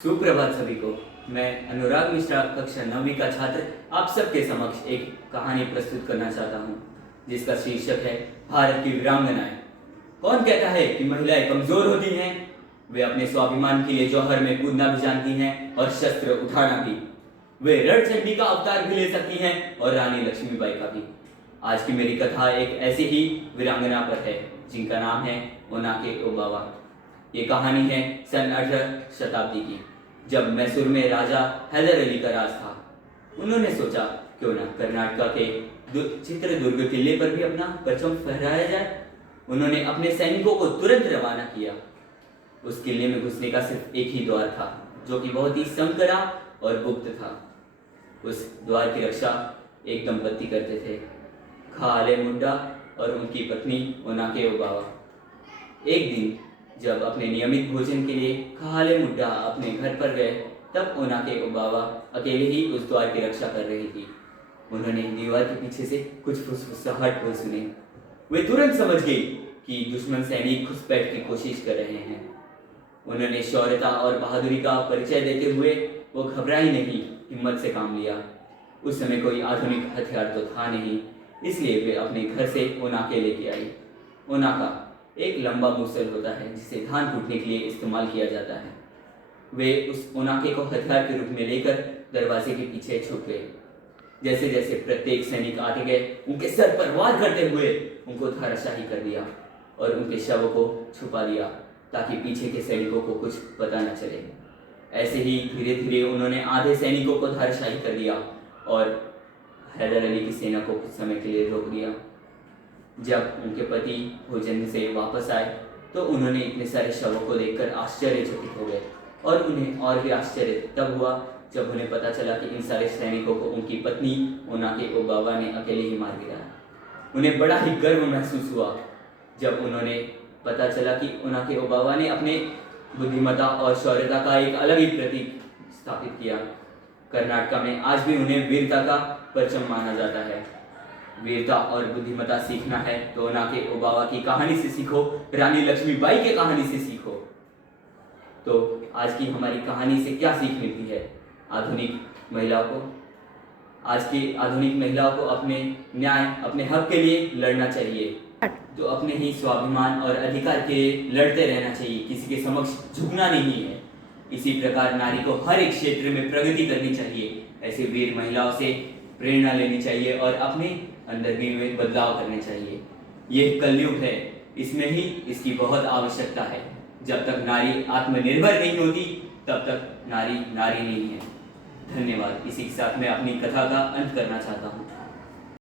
सुप्रभात सभी को। मैं अनुराग मिश्रा कक्षा 9वीं का छात्र आप सबके समक्ष एक कहानी प्रस्तुत करना चाहता हूँ, जिसका शीर्षक है भारत की वीरांगनाएं। कौन कहता है कि महिलाएं कमजोर होती हैं? वे अपने स्वाभिमान के लिए जौहर में कूदना भी जानती हैं और शस्त्र उठाना भी। वे रणचंडी का अवतार भी ले सकती हैं और रानी लक्ष्मीबाई का भी। आज की मेरी कथा एक ऐसी ही वीरांगना पर है, जिनका नाम है ओनाके ओबावा। ये कहानी है सन 18 शताब्दी की, जब मैसूर में राजा हैदर अली का राज था। उन्होंने सोचा क्यों ना कर्नाटक के चित्रदुर्ग किले पर भी अपना परचम फहराया जाए। उन्होंने अपने सैनिकों को तुरंत रवाना किया। उस किले में घुसने का सिर्फ एक ही द्वार था, जो कि बहुत ही संकरा और गुप्त था। उस द्वार की रक्षा एक दंपत्ति करते थे, खाले मुंडा और उनकी पत्नी ओनाके ओबावा। एक दिन जब अपने नियमित भोजन के लिए खाले मुड्डा अपने घर पर गए, तब ओनाके ओबावा अकेले ही उस द्वार की रक्षा कर रही थी। उन्होंने दीवार के पीछे से कुछ फुसफुसाहट को सुने। वे तुरंत समझ गई कि दुश्मन सैनिक घुसपैठ की कोशिश कर रहे हैं। उन्होंने शौर्यता और बहादुरी का परिचय देते हुए वो घबराई नहीं, हिम्मत से काम लिया। उस समय कोई आधुनिक हथियार तो था नहीं, इसलिए वे अपने घर से ओनाके लेके आई। ओनाका एक लंबा मूसल होता है, जिसे धान कूटने के लिए इस्तेमाल किया जाता है। वे उस ओनाके को हथियार के रूप में लेकर दरवाजे के पीछे छुप गए। जैसे जैसे प्रत्येक सैनिक आगे गए, उनके सर पर वार करते हुए उनको धराशायी कर दिया और उनके शव को छुपा दिया, ताकि पीछे के सैनिकों को कुछ पता न चले। ऐसे ही धीरे धीरे उन्होंने आधे सैनिकों को धराशायी कर दिया और हैदर अली की सेना को कुछ समय के लिए रोक दिया। जब उनके पति भोजन से वापस आए, तो उन्होंने इतने सारे शवों को देखकर आश्चर्यचकित हो गए, और उन्हें और भी आश्चर्य तब हुआ जब उन्हें पता चला कि इन सारे सैनिकों को उनकी पत्नी ओनाके ओबावा ने अकेले ही मार गिराया। उन्हें बड़ा ही गर्व महसूस हुआ जब उन्होंने पता चला कि ओनाके ओबावा ने अपने बुद्धिमत्ता और शौर्यता का एक अलग ही प्रतीक स्थापित किया। कर्नाटक में आज भी उन्हें वीरता का परचम माना जाता है। वीरता और बुद्धिमत्ता सीखना है तो ओनाके ओबावा की कहानी से सीखो, रानी लक्ष्मीबाई की कहानी से सीखो। तो आज की हमारी कहानी से क्या सीख मिलती है आधुनिक महिलाओं को? आज की आधुनिक महिलाओं को अपने न्याय, अपने हक के लिए लड़ना चाहिए, तो अपने ही स्वाभिमान और अधिकार के लिए लड़ते रहना चाहिए। किसी के समक्ष झुकना नहीं है। इसी प्रकार नारी को हर एक क्षेत्र में प्रगति करनी चाहिए। ऐसे वीर महिलाओं से प्रेरणा लेनी चाहिए और अपने अंदर भी में बदलाव करने चाहिए। यह कलयुग है, इसमें ही इसकी बहुत आवश्यकता है। जब तक नारी आत्मनिर्भर नहीं होती, तब तक नारी नारी नहीं है। धन्यवाद। इसी के साथ मैं अपनी कथा का अंत करना चाहता हूँ।